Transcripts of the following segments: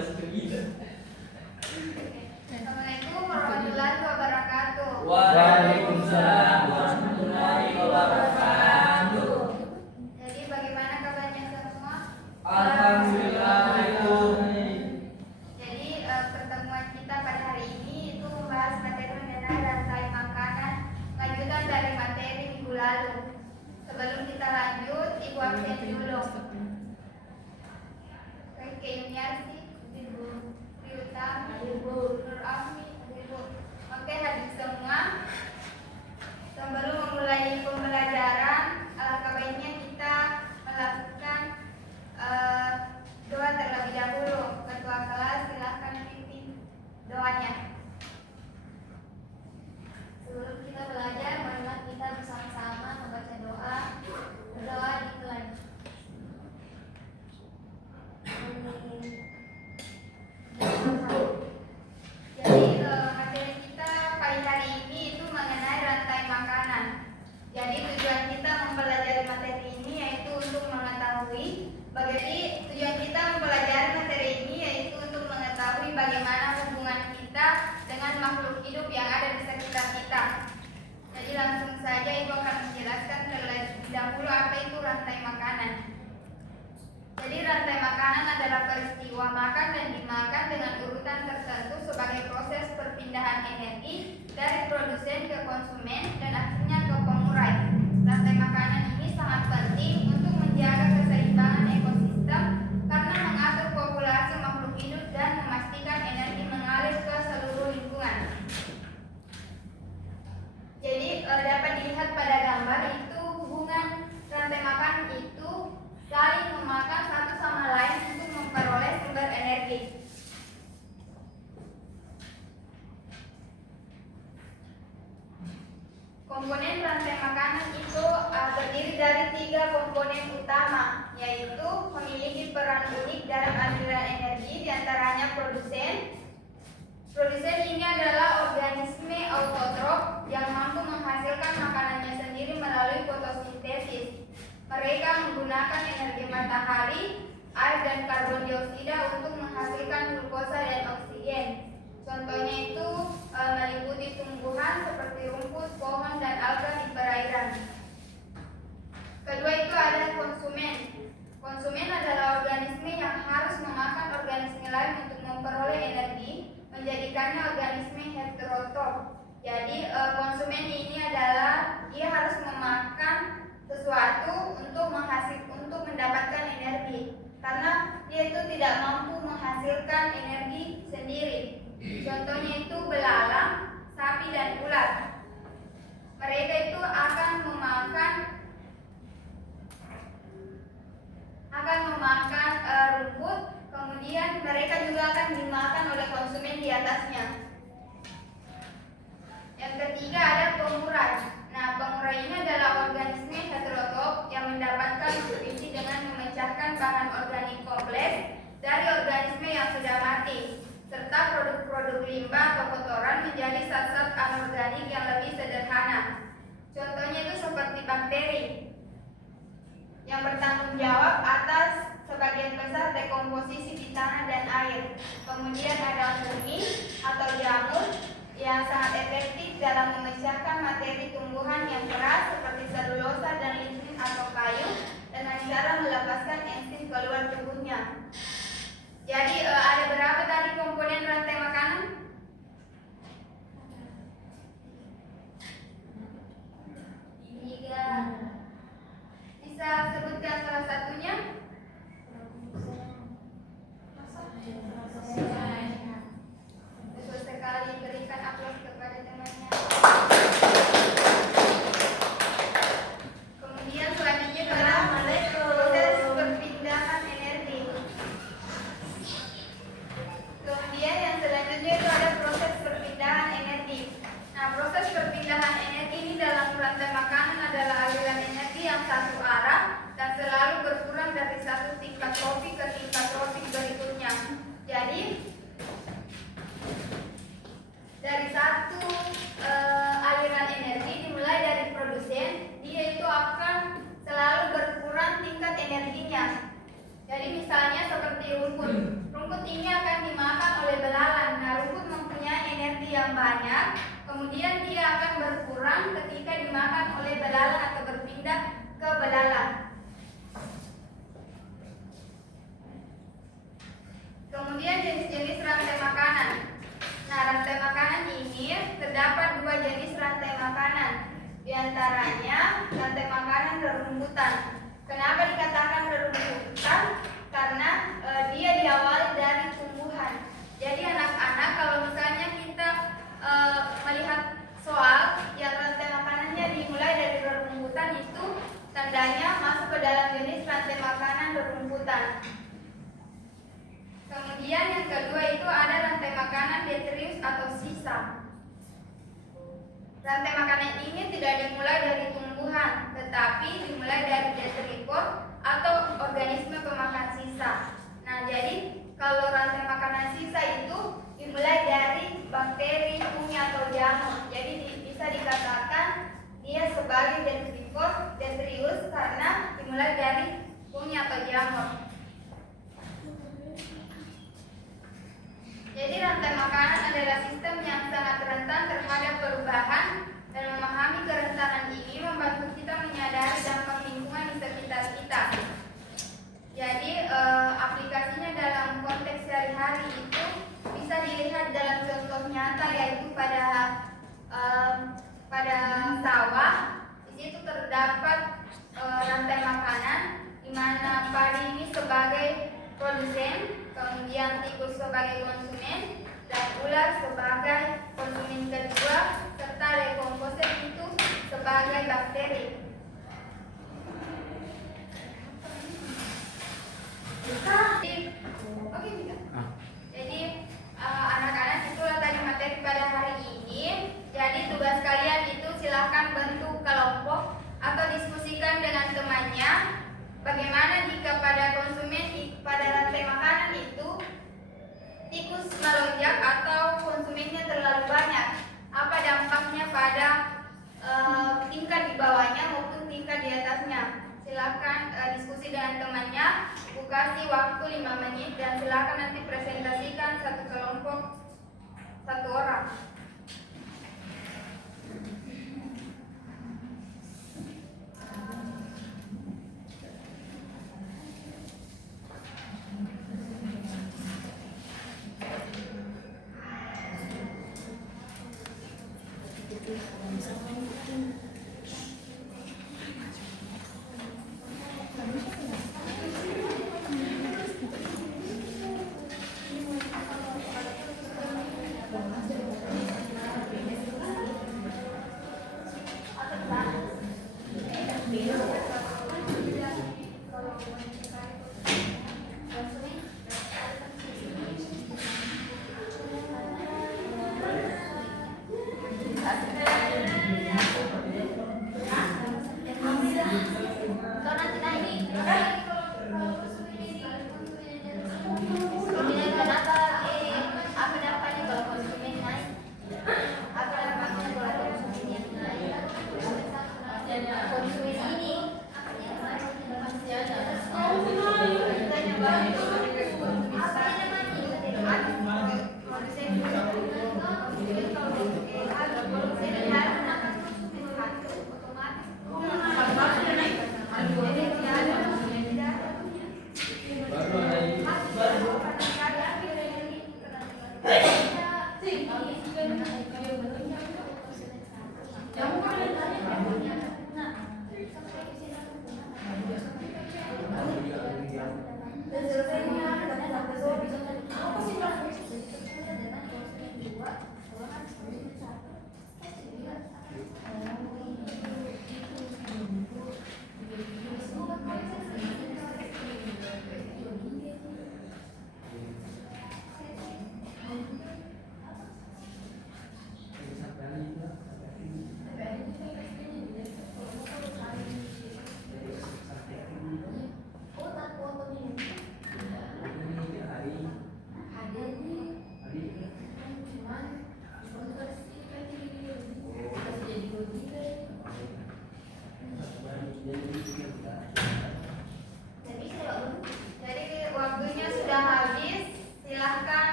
Assalamualaikum warahmatullahi wabarakatuh. Waalaikumsalam warahmatullahi wabarakatuh. Jadi bagaimana kabarnya semua? Alhamdulillah. Jadi pertemuan kita pada hari ini itu membahas materi mengenai rantai makanan lanjutan dari materi minggu lalu. Sebelum kita lanjut, Ibu absen dulu. Oke, Yuniarsi, Ibu Priutami, Ibu Nur Afmi, Ibu. Oke, hadir semua. Sebelum memulai pembelajaran, alangkah baiknya kita melakukan doa terlebih dahulu. Ketua kelas silakan pimpin doanya. Sebelum kita belajar, marilah kita bersama-sama membaca doa. Berdoa dimulai. Jadi materi kita pagi hari ini itu mengenai rantai makanan. Jadi tujuan kita mempelajari materi ini yaitu untuk mengetahui bagaimana hubungan kita dengan makhluk hidup yang ada di sekitar kita. Jadi langsung saja Ibu akan menjelaskan terlebih dahulu apa itu rantai makanan. Jadi rantai makanan adalah peristiwa makan dan dimakan dengan urutan tertentu sebagai proses perpindahan energi dari produsen ke konsumen dan akhirnya ke pengurai. Rantai makanan ini sangat penting untuk menjaga keseimbangan ekosistem karena mengatur populasi makhluk hidup dan memastikan energi mengalir ke seluruh lingkungan. Jadi dapat dilihat pada gambar itu hubungan rantai makanan itu saling memakan satu sama lain untuk memperoleh sumber energi. Komponen rantai makanan itu terdiri dari 3 komponen utama, yaitu memiliki peran unik dalam aliran energi, diantaranya produsen. Produsen ini adalah organisme autotrof yang mampu menghasilkan makanannya sendiri melalui fotosintesis. Mereka menggunakan energi matahari, air, dan karbon dioksida untuk menghasilkan glukosa dan oksigen. Contohnya itu meliputi tumbuhan seperti rumput, pohon, dan alga di perairan. Kedua itu ada konsumen. Konsumen adalah organisme yang harus memakan organisme lain untuk memperoleh energi, menjadikannya organisme heterotrof. Jadi konsumen ini adalah dia harus memakan sesuatu untuk mendapatkan energi, karena dia itu tidak mampu menghasilkan energi sendiri. Contohnya itu belalang, sapi, dan ulat. Mereka itu akan memakan rumput, kemudian mereka juga akan dimakan oleh konsumen di atasnya. Yang ketiga ada pengurai. Nah, pengurai ini adalah organisme heterotrof yang mendapatkan nutrisi dengan memecahkan bahan organik kompleks dari organisme yang sudah mati, serta produk-produk limbah atau kotoran menjadi zat-zat anorganik yang lebih sederhana. Contohnya itu seperti bakteri yang bertanggung jawab atas sebagian besar dekomposisi di tanah dan air. Kemudian ada fungi atau jamur yang sangat efektif dalam memecahkan materi tumbuhan yang keras seperti selulosa dan lignin atau kayu dengan cara melepaskan enzim keluar tubuhnya. Jadi ada berapa tadi komponen rantai makanan? 3. Bisa sebutkan salah satunya? Betul sekali, berikan aplaus kepada temannya. Kemudian selanjutnya adalah proses perpindahan energi. banyak, kemudian dia akan berkurang ketika dimakan oleh belalang atau berpindah ke belalang. Kemudian jenis-jenis rantai makanan. Nah, rantai makanan ini terdapat dua jenis rantai makanan. Di antaranya rantai makanan rerumputan. Kenapa dikatakan rerumputan? Karena dia diawali dari tumbuhan. Jadi anak-anak, kalau misalnya kita melihat soal yang rantai makanannya dimulai dari rerumputan, itu tandanya masuk ke dalam jenis rantai makanan rerumputan. Kemudian yang kedua itu ada rantai makanan detritus atau sisa. Rantai makanan ini tidak dimulai dari tumbuhan, tetapi dimulai dari detritus atau organisme pemakan sisa. Nah, jadi kalau rantai makanan sisa itu dimulai dari bakteri, fungi atau jamur. Jadi bisa dikatakan dia sebagai detritus karena dimulai dari fungi atau jamur. Jadi rantai makanan adalah sistem yang sangat rentan terhadap perubahan, dan memahami kerentanan ini membantu kita menyadari dampak lingkungan di sekitar kita. Jadi aplikasinya dalam konteks sehari-hari itu bisa dilihat dalam contoh nyata, yaitu pada sawah. Di situ terdapat rantai makanan di mana padi ini sebagai produsen, kemudian tikus sebagai konsumen, dan ular sebagai konsumen kedua, serta dekomposer itu sebagai bakteri. Jadi anak-anak, itulah tadi materi pada hari ini. Jadi tugas kalian itu silahkan bentuk kelompok atau diskusikan dengan temannya bagaimana jika pada konsumen pada rantai makanan itu tikus melonjak atau konsumennya terlalu banyak, apa dampaknya pada tingkat di bawahnya maupun tingkat di atasnya. Silakan diskusi dengan temannya. Bu kasih waktu 5 menit dan silakan nanti presentasikan satu kelompok, satu orang.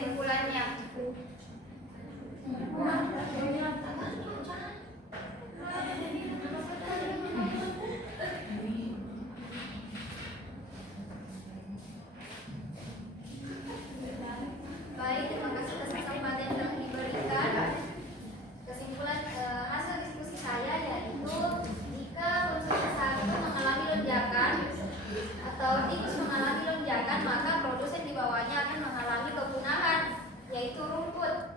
kesimpulannya. Baik, terima kasih atas kesempatan yang telah diberikan. Kesimpulan hasil diskusi saya yaitu jika konsumen satu mengalami lonjakan atau tikus mengalami lonjakan, maka produsen di bawahnya akan mengalami kepunahan, yaitu rumput.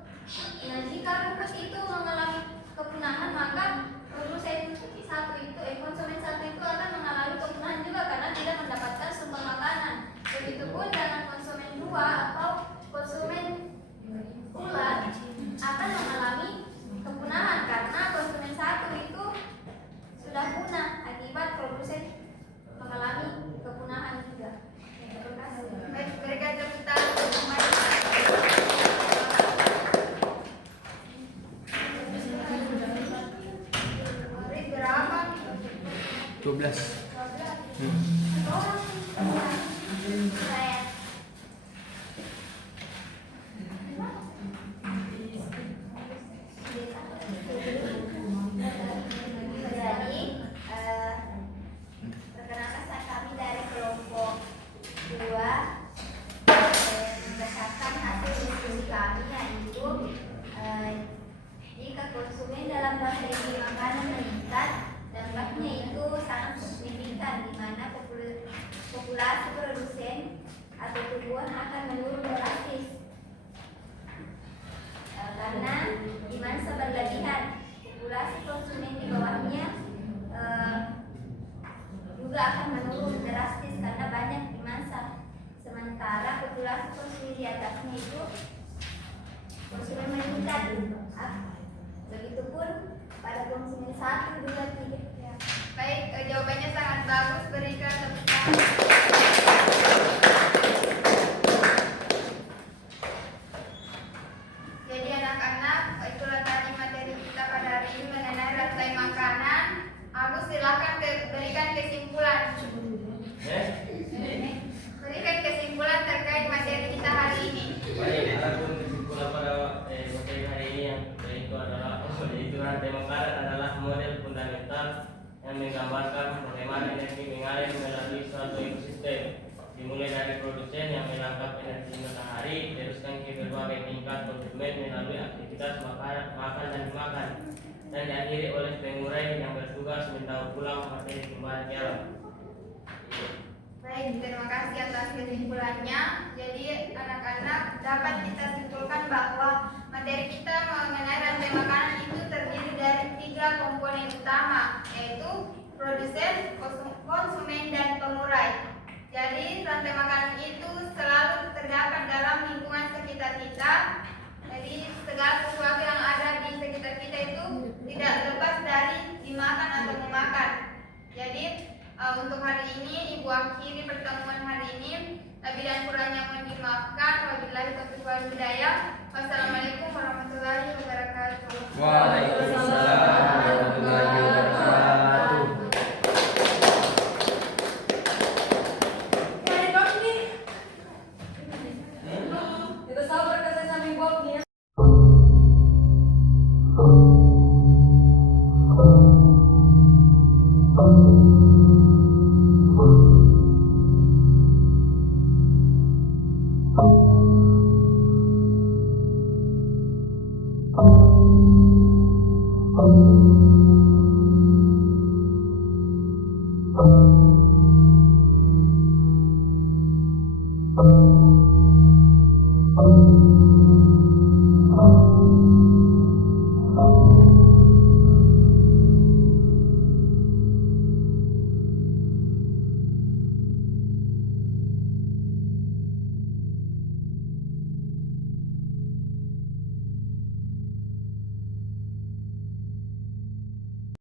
Nah, jika rumput itu mengalami kepunahan, maka konsumen satu itu akan mengalami kepunahan juga karena tidak mendapatkan sumber makanan. Begitupun dengan konsumen dua atau konsumen ular akan mengalami kepunahan karena konsumen satu itu sudah punah akibat produsen mengalami kepunahan juga. Terima kasih. Baik, berikan tepuk tangan untuk semuanya. Murid berapa? 12. Saya Jadi, perkenalkan kami dari kelompok 2 berdasarkan hasil diskusi kami yaitu jika konsumen dalam bakteri makanan meningkat, dampaknya itu sangat signifikan di mana populasi produsen atau tumbuhan akan menurun drastis karena dimana berlebihan. Populasi konsumen di bawahnya juga akan menurun drastis karena banyak dimasa. Sementara populasi konsumen di atasnya itu konsumen meningkat. Begitupun pada konsumen 1, 2, 3. Baik, jawabannya sangat bagus. Berikan tepuk tangan. Jadi anak-anak, itulah tadi materi kita pada hari ini mengenai rantai makanan. Agus silakan berikan kesimpulan. Berikan kesimpulan terkait materi kita hari ini. Baik, adapun kesimpulan pada materi hari ini yaitu rantai makanan adalah model fundamental yang menggambarkan bagaimana energi mengalir melalui suatu ekosistem, dimulai dari produsen yang menangkap energi matahari, teruskan ke berbagai tingkat konsumen melalui aktivitas makan dan dimakan, dan diakhiri oleh pengurai yang bertugas mendaur ulang materi kembali ke alam. Baik, terima kasih atas kesimpulannya. Jadi anak-anak dapat kita simpulkan bahwa materi kita mengenai rantai makanan itu terdiri dari 3 komponen utama, yaitu produsen, konsumen, dan pengurai. Jadi rantai makanan itu selalu terdapat dalam lingkungan sekitar kita. Jadi segala sesuatu yang ada di sekitar kita itu tidak lepas dari dimakan atau memakan. Jadi untuk hari ini Ibu akhiri pertemuan hari ini. Lebih dan kurangnya mohon dimaafkan. Wabillahi taufiq wal hidayah. Wassalamualaikum warahmatullahi wabarakatuh. Waalaikumsalam warahmatullahi wabarakatuh. Kita sabar kasih sambil bobnya. Thank you.